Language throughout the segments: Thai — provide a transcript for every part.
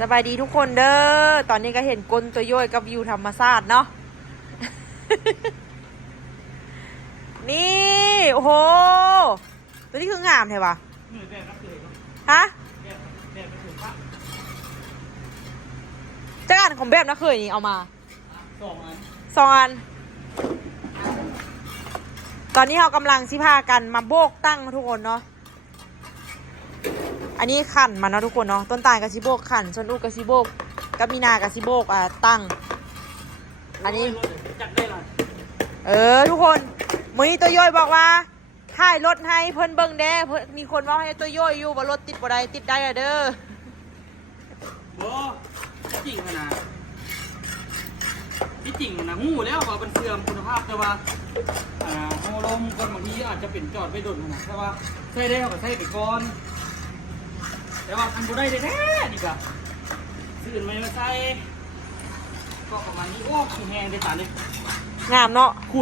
สบายดีทุกคนเด้อตอนนี้ก็เห็นก้นตัวย่อยกับวิวธรรมชาติเนาะ นี่โอ้โหตัวนี้คืองามใช่ปะฮะจ้าอันของแบบนะเคยนี่เอามา2 อันตอนนี้เรากำลังสิพากันมาโบกตั้งทุกคนเนาะอันนี้ขันมาเนาะทุกคนเนาะต้นตาลกับซิโบกขันชนอุกกับซิโบกกับมีนากับซิโบกตั้งอันนี้ทุกคนมื้อนี้ตัวย่อยบอกว่าถ่ายรถให้เพิ่นเบิ่งแด้เพิ่นมีคนว่าให้ตัวย่อยอยู่ว่ารถติดบ่ได้ติดได้อะเด้อบ่จริงนะที่จริงนะงูแล้วว่าเป็นเสื่อมคุณภาพแต่ว่าโฮลมคนบางทีอาจจะเป็นจอดไปโดนนะแต่ว่าใส่ได้เขาก็ใส่ไปก่อนแต่ว่าคันบ่ได้แท้ๆนี่ก็ซื้อไม่มาใส่ก็ประมาณนี้โอ้ขี้แห้งได้ตาเลยงามเนาะขู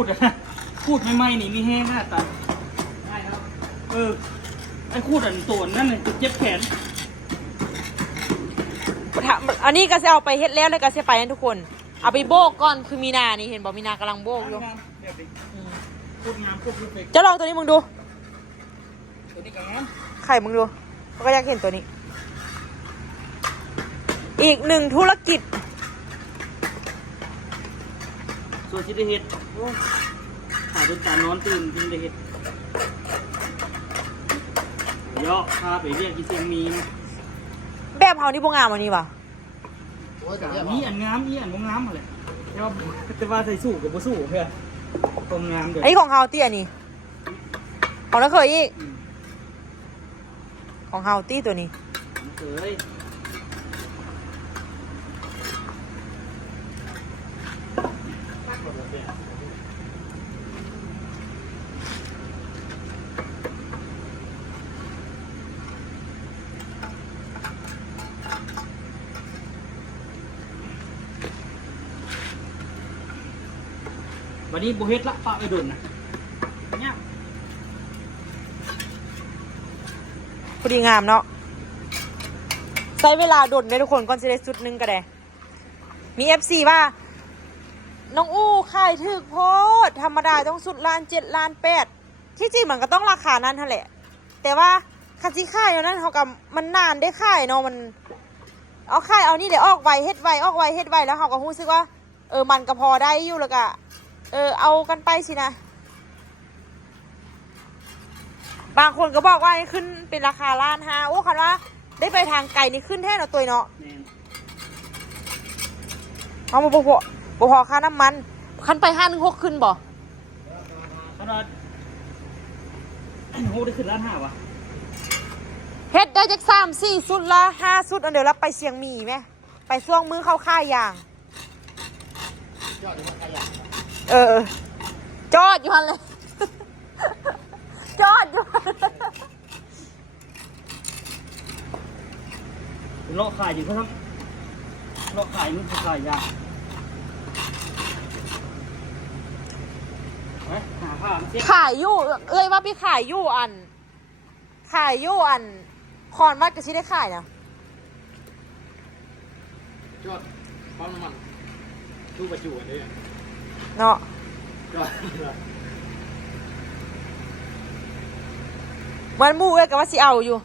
ดใหม่ๆนี่มีแห้งขนาดตาใช่ครับไอ้ขูดอันตัวนั่นเลยเจ็บแขนอันนี้ก็จะเอาไปเฮ็ดแล้วก็จะไปให้ทุกคนเอาไปโบกก่อนคือมีนานี่เห็นบอกมีนากำลังโบกอยู่จะลองตัวนี้มึงดูตัวนี้กันไข่มึงดูเขาก็อยากเห็นตัวนี้อีกหนึ่งธุรกิจส่วนที่ได้เห็ดหาจนการนอนตื่นกินได้เห็ดเยอะพาไปเรียกกินเสียงมีแบบเฮานี่บ่งามอันนี้ป่ะมีอันงามมีอันงามอะไรแต่ว่าใส่สู้กับบ่สู้เพื่อตรงงามเด้ออันนี้ของเฮาตี้อันนี้ของนักเคยอีกของเฮาตี้ตัวนี้เคยวันนี้โบเฮ็ดละปะไปดุนนะเนี่ยพอดีงามเนาะใช้เวลาดุนได้ทุกคนก่อนจะได้สุดนึงก็ได้มี FC ว่าน้องอู้ขายถึกโพดธรรมดาต้องสุด1,7 1,8ที่จริงมันก็ต้องราคานั้นเท่าแหละแต่ว่าคันสิขายเท่านั้นเขากับมันนานได้ขายเนาะมันเอาขายเอานี่เดี๋ยวออกไวเฮ็ดไวออกไวเฮ็ดไวแล้วเขาก็รู้สึกว่ามันก็พอได้อยู่แล้วก็เอากันไปสินะบางคนก็บอกว่าให้ขึ้นเป็นราคา1,500,000โอ้คันว่าได้ไปทางไกลนี่ขึ้นแท้เนาะตัวเนาะเอามาบ่พอค่าน้ำมันคันไป516ขึ้นบ่ขนาดโหได้ขึ้น1,500,000วะเฮ็ดได้จัก3-4สุดละ5สุดอันเดี๋ยวเราไปเชียงมีไหมไปช่วงมือเข้าค่ายอย่างจอดอยู่ฮันเลยจอดอยู่เลาะขายอยู่ครับเลาะขายมันขายยากหาผ้าขายอยู่ว่าพี่ขายอยู่อันคอนวัดก็ชิได้ขายนะจอดปั๊มน้ำมันตู้ประจุอันนี้เนาะมันมู่เลยกับว่าสิเอาอยู่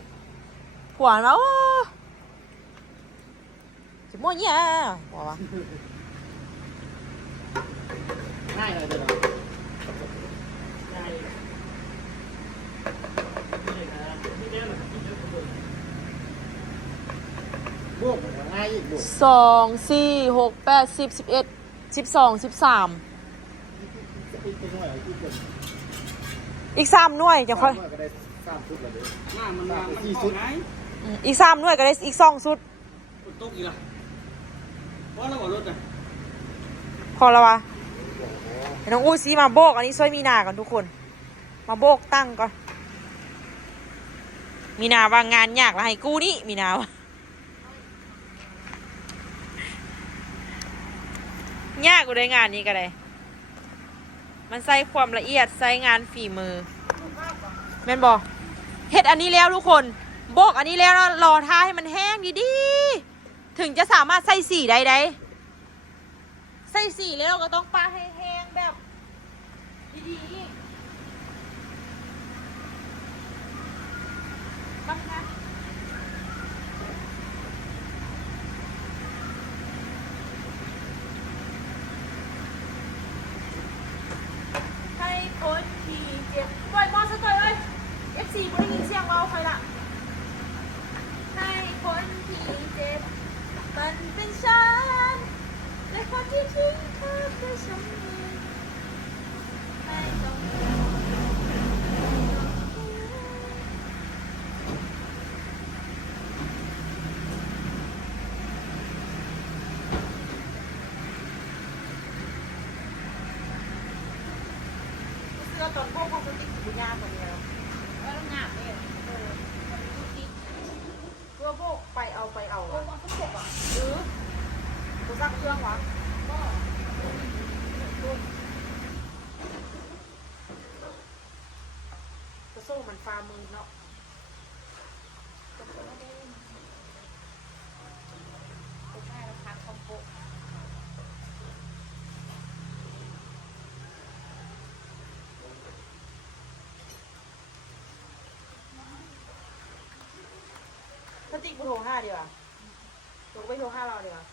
หัวมาโอ้สิมั่วเนี่ยหัววะง่ายเลยเด้อง่ายบวกง่ายอีกบวก2 4 6 8 10 11 12 13อีก3หน่วยจะค่อยอีก3หน่วยก็ได้อีก2สุดตกอีกละเพราะเราบอกรถอ่ะพอแล้ววะน้องอู้ซีมาโบกอันนี้ช่วยมีนาก่อนทุกคนมาโบกตั้งก่อนมีนาว่างานยากแล้วให้กูนี่มีนาวะยากกูได้งานนี้ก็ได้มันใส่ความละเอียดใส่งานฝีมือแม่นบอกเฮ็ดอันนี้แล้วทุกคนโบกอันนี้แล้วรอท่าให้มันแห้งดีๆ ถึงจะสามารถใส่สีได้ใส่สีแล้วก็ต้องปาให้แห้งแบบดีๆอีกบ้างนะให้คนที่เจ็บต่อยบอลซะต่อยเลย FC ไม่ได้ยินเสียงเราใครละให้คนที่เจ็บมันเป็นฉันและคนที่ทิ้งเธอคือฉันเองไม่ต้องเสื้อตอนพวกเขาติดบุญญาคนเดียวแล้วงามเลยเพื่อพวกไปเอามันก็จบอ่ะหรือตัวซักเครื่องวะก็ตัวโซ่มันฟ้ามือเนาะตัวง่ายแล้วทางคอมโบถ้าติ๊กโทร5ดีกว่าตัวไปโทร5เราดีกว่า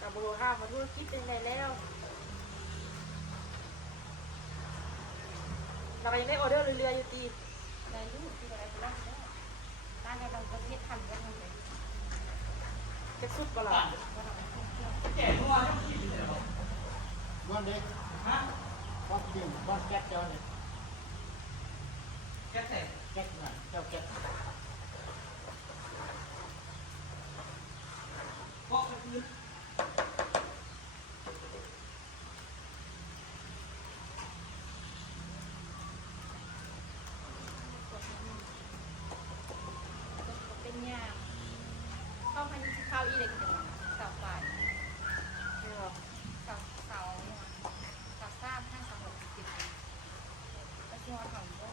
กับโทร5มาธุรกิจเป็นไงแล้วเรายังได้ออเดอร์เรื่อยๆอยู่ตีในรูปที่อะไรก็ได้ร้านในบางประเทศทำกันเลยจะสุดก็หรอแก่เมื่อวานยังกินอยู่เลยเหรอ Ngon đi. ฮะ Con tìm con két cho này. แก่แต่ Két này, cho két. ก็คือ เป็นยาเข้าพันธุ์ข้าวอีเล็กเดี๋ยวสาวฝ่ายสาวเนี่ยสาวทราบให้สาว60ก็ชัวร์เขาด้วย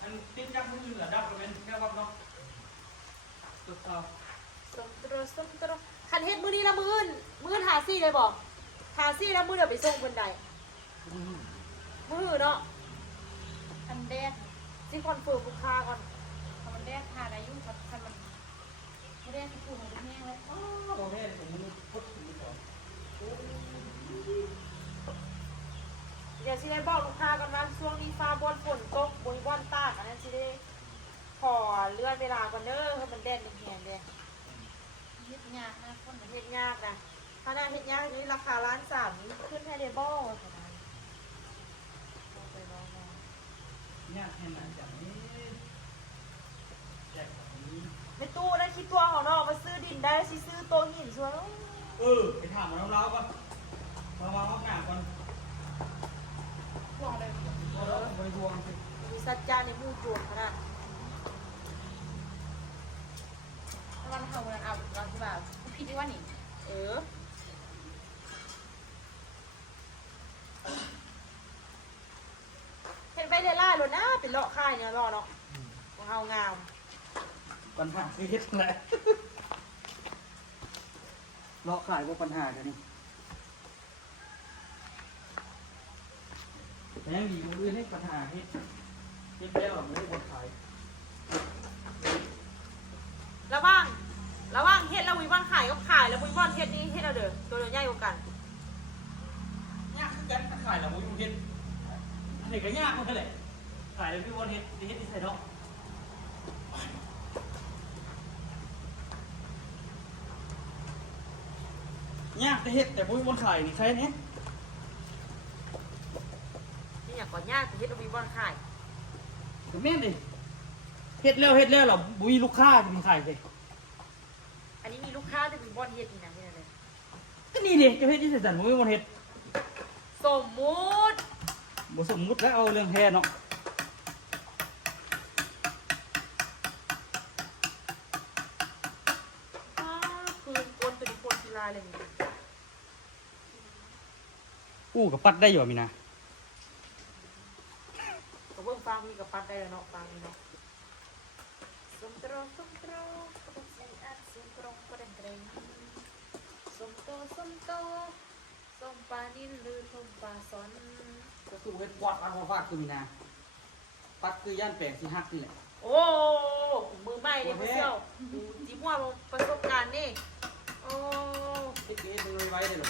อันติ้งจับมือเหลือดับก็เป็นแค่ว่าเนาะตุ๊กตา ส้มตรคันเฮ็ดมือนี้ละมื้อหาซี่เลยบอกหาซี่แล้วมือเดี๋ยวไปส่งบนใดมือเนาะ คันแรก ซิคอนเฟิร์มลูกค้าก่อน คันแรกทานอายุคันมันไม่ได้ที่พูดมันแห้งแล้ว โอเคผมมันพุทธถึงก่อน เดี๋ยวสิได้บอกลูกค้ากันว่าช่วงนี้ฟ้าบนฝนตกบนบอนตากอันนั้นสิได้ขอเลื่อนเวลาก่อนเด้อเพราะมันแดดแห้งๆเด้ ยึดยากนะคน เฮ็ดยากนะถ้าได้เฮ็ดยากนี่ราคา1,300,000นี้ขึ้นให้ได้บ่ขนาดนั้นไปลอง เนี่ยเห็นไหมจากนี้แจกแบบนี้ ในตู้นั้นคิดตัวของน้องมาซื้อดินได้สิซื้อโต๊ะหินชัวร์ ไปถามมาแล้วก่อนมาห้องหน้าก่อน ลองเลย ไปดวงสิ มีสัจจาในหมู่โจรขนาด วันเขาวันเอาเราที่แบบพี่ที่ว่านี่ เออเห็นไปเรื่อยๆเลยนะเป็นเลาะค่ายเนี่ยเลาะเนาะของเฮางาม ปัญหาคือเฮ็ดแหละเลาะขายว่าปัญหาเดี๋ยวนี้แต่ยังดีมือให้ปัญหาเฮ็ดแล้วไม่ได้บนขาย ระหว่างเฮ็ดแล้ววิวันขายก็ขายแล้ววิวันเฮ็ดนี่เฮ็ดเอาเด้อตัวเดียวใหญ่กว่ากัน ยากคือกันขายแล้วมุ้ยเฮ็ดอันนี้ก็ยากเหมือนกันเลยขายแล้วพี่วนเฮ็ดที่ใส่ดอกยากแต่เฮ็ดแต่มุ้ยวนขายนี่ใครเนี้ย นี่อย่างก่อนยากแต่เฮ็ดแล้ววิวันขาย ก็แม่นดิเฮ็ดแล้วเหรอบุยลูกค้าจะมาขายสิ อันนี้มีลูกค้าแต่วิวันเฮ็ดนี่นะเฮ็ดอะไร ก็นี่ดิจะเฮ็ดที่ใส่สันมุ้ยวนเฮ็ด สมมุติ บ่สมมุติแล้วเอาเรื่องแท้เนาะ คืนกวนตัวนี้กวนกีฬาเลยนี่ อู้กับปัดได้อยู่มีนะ ฟางมีกับปัดได้แล้วเนาะฟางนี่เนาะสมตรงกระปุกสีอันสูงตรงกระเด็นกระเด็นสมโตสมปลานิ่นลือทมปลาซ้อน ก็คือเฮ็ดปอดอันฟาดคือมีนาปัดคือย่านแปลงสิฮักนี่แหละ โอ้มือใหม่เลยพี่เชี่ยวจีบว่าประสบการณ์นี่โอ้ เฮ็ดเก๋เลยไว้ได้หรอ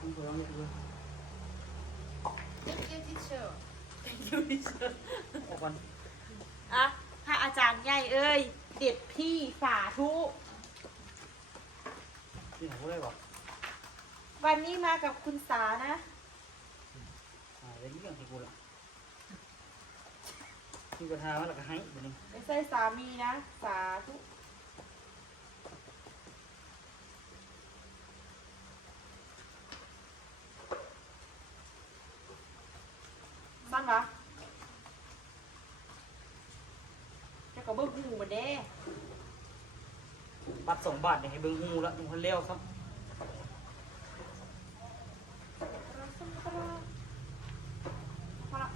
คุณไปลองเฮ็ดดู Thank you teacher ยูนิเชอร์ ออกก่อน อะพระอาจารย์ใหญ่เอ้ยเด็ดพี่สาธุ ที่ไหนบ่ได้บอก วันนี้มากับคุณสานะ เดี๋ยวนี้เรื่องที่กูละคือกระทาว่าแล้วก็ให้บ่นี่ ไม่ใช่สามีนะ สาธุสั้นปะจะกับเบิ้งหูมันเด้ บัตร2 บาทเนี่ยให้เบิ่งฮู้ละยังคนเลี้ยวครับ พอละ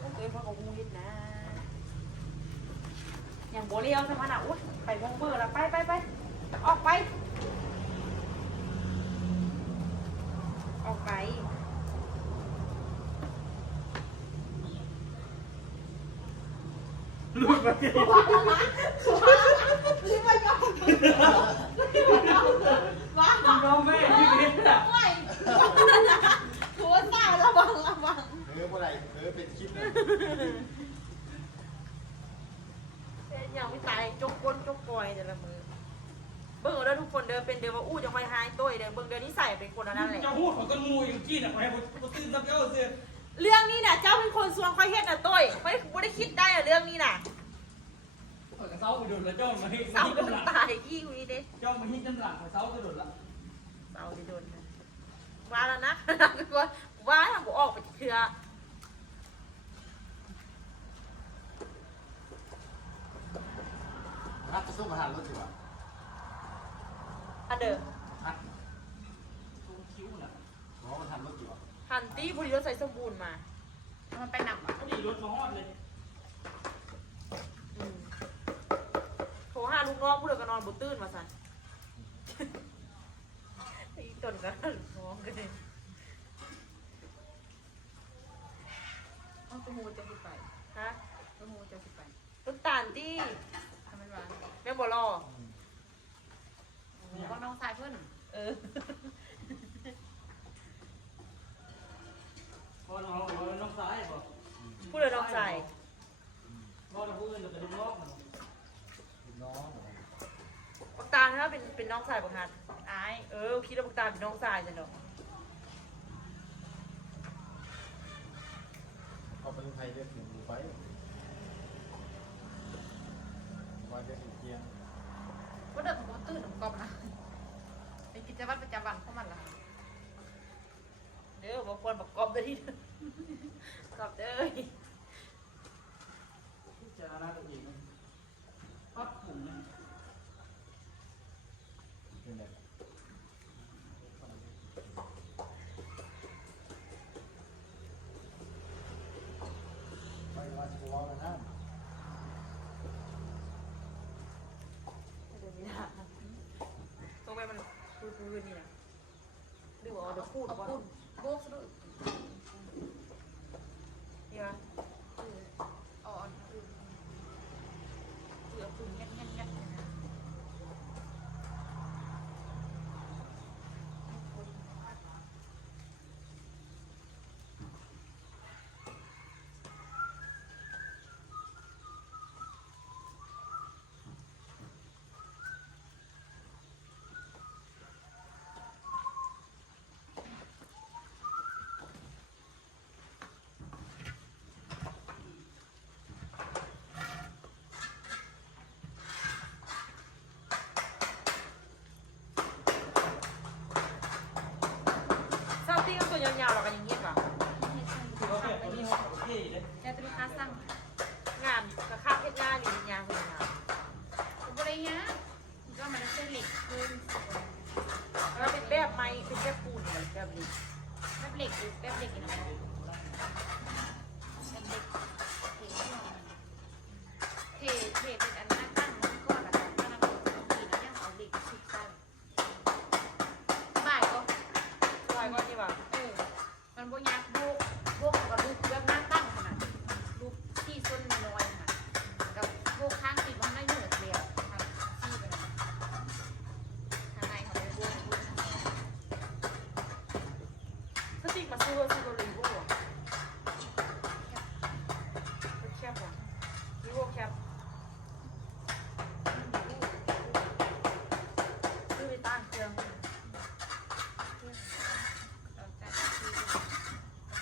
โอเคพอกับหูนิดนะ อย่างโบเลียวใช่ไหมน่ะอุ้ยไปวงเบอร์แล้วไปออกไป ออกไป ลุยไปน้องแม่ที่เฮ็ดน่ะ หัวตาระวัง เมื่อไหร่เป็นคลิปเลย อย่างไม่ตายจกก้นจกกอยแต่ละมือเบิ่งเอาเด้อทุกคนเดินเป็นเดินว่าอู้จะคอยหายตัวเดินเบิ่งเดินนิสัยเป็นคนอันนั้นแหละ เจ้าพูดของต้นงูอย่างกี้น่ะขอให้บ่ตื่นซับเจ้าเสือ เรื่องนี้น่ะเจ้าเป็นคนสวงคอยเฮ็ดน่ะต้ยไม่ได้คิดได้อะเรื่องนี้น่ะ ข่อยก็เซาไปโดนแล้วเจ้ามาเฮ็ด เสาโด น้ำ น หลัง ตายอี้วีเด้ เจ้ามาเฮ็ดน้ำหลังข่อยเซาไปโดนละ เสาจะโดนนะว่าแล้วนะว่าทางกูออกไปเถื่อ รับจะสู้มาหารถดีกว่า อันเดิม ฮัท ตรงคิ้วน่ะ บอกว่ามันทำรถดีกว่า หันตี้พอดีรถใส่สมบูรณ์มา มันไปหนักอ่ะ พอดีรถมาฮอดเลย อืมโทรหาลูกน้องผู้เดียวก็นอนบนตื้นมาสั่นไอ้ตนก็ลูกน้องกันเลย เอาตัวมูจะสิไป ฮะ ตัวมูจะสิไป ต้นตาลตี้ ทำไมวะ แม่บ่รอ ก็น้องชายเพื่อน เออ พอน้องน้องซ้ายบ่ ผู้เดียวน้องใส่ บ่น้องผู้อื่นจะเป็นลูกน้องมัน น้อง บักตาลถ้าเป็นน้องใส่บักฮันอายคิดว่าบักตาลเป็นน้องใส่จ้ะเนาะ เขาเป็นไทยเรียกถึงดูไปวันเรียกถึงเที่ยง ว่าเดินของตื่นของกอบนะไอ้กิจวัตรประจำวันของมันล่ะ เด้อบางคนบักกอบได้ที่กอบเด้อ พิจารณาตัวเองปัดผมนะ เป็นแบบไปว่าจะร้องกันนะ เดี๋ยวนี้นะตรงไปมันคือนี่นะหรือว่าเอาเดี๋ยวพูด เอา ว่า ปุ่นโบกซะด้วย นี่วะ อ่อนเสือปุ่นเงี้ยนะ เศร้าตี้ก็ตัวยาวๆเรากันอย่างเงี้ยป่ะ ถือว่าแบบนี้ฮอดโอเคเลย แกจะลูกค้าสั่ง งานกับข้าวเพชรงานหรืองานคนงาน ผมอะไรเงี้ยก็มันจะเหล็กขึ้น แล้วเป็นแบบไม้เป็นแบบปูนหรือแบบนี้ เ แป๊บเหล็กดูแป๊บเหล็กนี่นะแป๊บเหล็กเทเป็นอันนั้นตั้งมันก้อนอะตั้งมันกินแล้วยังเอาเหล็กชิดใส่บ่ายก็ ลายก็ที่ว่า มันบ่ยากโบกกับลูกแบบหน้าตั้งขนาดลูกที่ส้นน้อยขนาดกับโบกข้างติดมันไม่เหนื่อยเลยทางที่ไปทางในเขาไปโบก สติกมาซื้อรีโวแคบว่ะรีโวแคบซื้อไปตั้งเครื่อง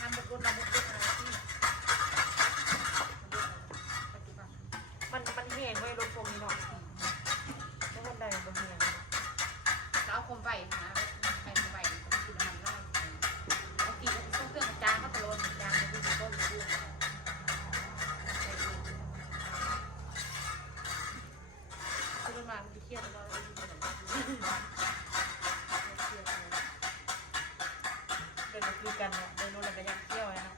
ทำบุญเราบุญอะไรที่ มันแห้งไว้รถพวกนี้เนาะแล้วมันได้บนแห้ง เอาคมไปนะไปกินมันได้เอากินต้องเครื่องจานก็ตะโลนจานก็ดูก็ดูซื้อมาไปเที่ยวแล้วเราดูกันเป็นคุยกันเนาะเดินรู้อะไรกันยักเที่ยวเลยเนาะ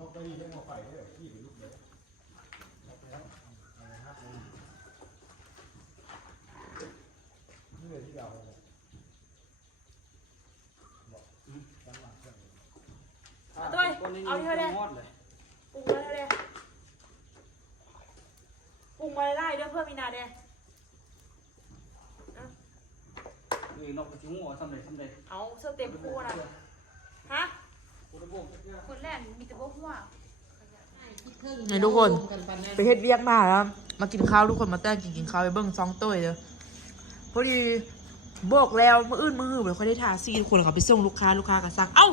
นกไปดีได้หมดไฟเลยที่เป็นลูกเลยนกแล้วอะไรครับนี่เลยที่เราบอกตั้งหลักเสร็จเลย เอาที่เขาได้ มอดเลย ปรุงมาเลยปรุงมาไล่ด้วยเพื่อมีนาเด้ นกกระชิงหัวทำเลย เอาเสื้อเต็มคู่นะฮะ คนแรกมีแต่พวกหัว ไงทุกคนไปเฮ็ดเวียกมาแล้วมากินข้าวทุกคนมาแต่กินข้าวไปเบิ้งซองต้ยเลยพอดีบอกแล้วมื้ออื่นมื้อหื้อไปค่อยได้ทาซีทุกคนเขาไปส่งลูกค้าก็สั่งเอ้า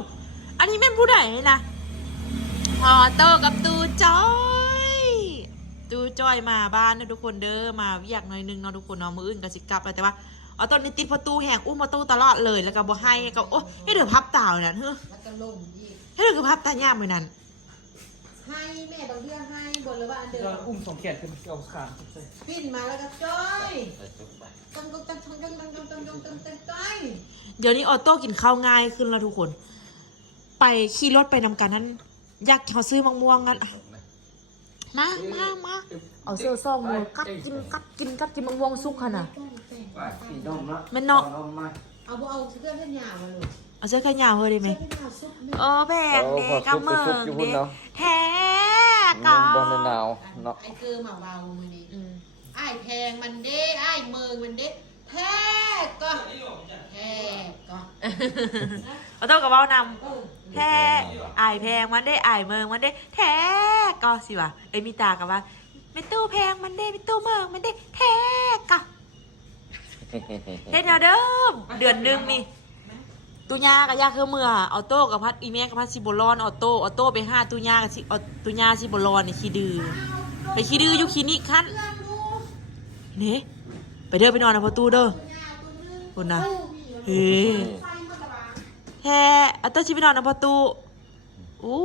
อันนี้แม่นผู้ใดนะพอโตกับตูจอยมาบ้านนะทุกคนเด้อมาเวียกหน่อยนึงเนาะทุกคนเนาะมื้ออื่นก็สิกลับแต่ว่าเอาตอนนี้ติดประตูแหกอุ้มประตูตลอดเลยแล้วก็บ่ให้ก็โอ้ให้เดี๋ยวพับตาเลยนั่นเฮ้อ แล้วก็ลงอีก ให้เดี๋ยวคือพับตาย่ามเลยนั่น ให้แม่บางเรื่องให้บนหรือว่าอันเดิ จะ ม อุ้มสองแขนขึ้นเอาขา ปิ้นมาแล้วก็จ้อยตั้งจ้อย เดี๋ยวนี้ออโต้กินข้าวง่ายขึ้นแล้วทุกคน ไปขี่รถไปนำกันนั้นอยากเขาซื้อมะม่วงกันอ่ะมาเอาเสื้อซ่องมือกัดกินมะม่วงสุกขนาด สีดำละ แม่นเนาะ เอาบ่เอาเสื้อเส้นยาวมาลูก เอาเสื้อขยาวเฮ้ยได้ไหม เสื้อเส้นยาวซุปแม่ เออแพงเด็กกับเมืองเด็กแท้ก็ บอลหนาวเนาะ ไอ้เกลือมาเบามือนี้ไอ้แพงมันเด้ไอ้เมืองมันเด้แท้ก็ เอาโต้กับเบ้านำแท้อายแพงมันได้อายเมืองมันได้แท้ก็สิวะเอ้ยมีตากับว่าไม่ตู้แพงมันได้ไม่ตู้เมืองมันได้แท้ก็เฮ็ดแนวเดิมเดือนหนึงนี่ตุญากับยาคือเมื่อออโต้กับพัดอีเมกับพัดซิโบลอนออโต้ไป5ตุญากับตุญาซิโบลอนนี่ขี้ดื้อไปขี้ดื้ออยู่คลินิกคันนี่ไปเด้อไปนอนนะพอตู้เด้อคุณนะเฮ้แท้ออโต้ชิไปนอนนะพอตู้อู้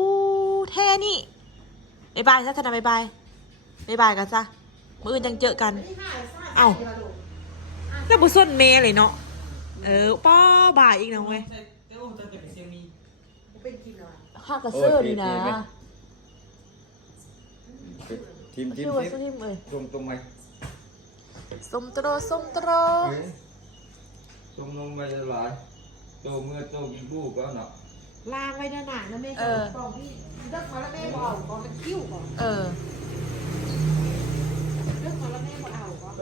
แท้นี่บ๊ายบายซะกันนะบ๊ายบายกันซะมื้ออื่นจังเจอกันเอ้าแล้วบุส้นเมเลยเนาะป้อบ่ายอีกนะเว้ย เต้าจะเป็นเซียมี เป็นกินอะไร ข้ากระเซอร์ดีนะ ทีม ชื่อว่าส้มเอ้ย ตรงไหม ส้มโตร ตรงลงไปหลายโตเมื่อโตกินผู้ก็เนาะ ลางไว้หนาๆนะแม่บอกพี่เลิกมาแล้วแม่บอกมันคิ้วก่อนเลิกมาแล้วแม่บอกเอาก่อน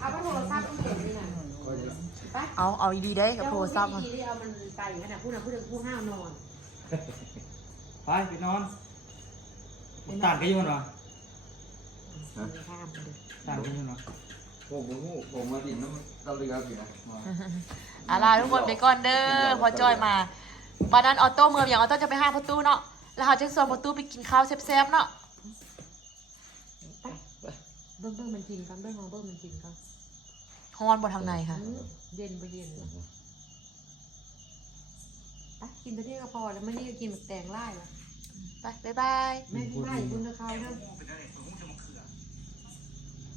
เอาไปโทรศัพท์ต้องเห็นนี่นะไป เอาดีๆได้กับโทรศัพท์ ที่เอามันไปขนาดผู้ห้าวนอน ไปนอนต่างกันอยู่เนาะ ข้ามเลย ต่างกันอยู่เนาะ ผมมาดินน้ำตะเลือสินะ ลาทุกคนไปก่อนเด้อพอจอยมาวันนั้นออโต้เมืองอย่างออโต้จะไปห้าประตูเนาะแล้วเขาจะส่วนประตูไปกินข้าวแซ่บๆเนาะเบิ้งมันกินกันเบิ้งของเบิ้งมันกินกันฮอนบนทางในค่ะเย็นไปเย็นไปกินตัวนี้ก็พอแล้วไม่นี่ก็กินแตงไล่ละไปบ๊ายบายแม่ที่บ้านคุณนะเขาเด้อ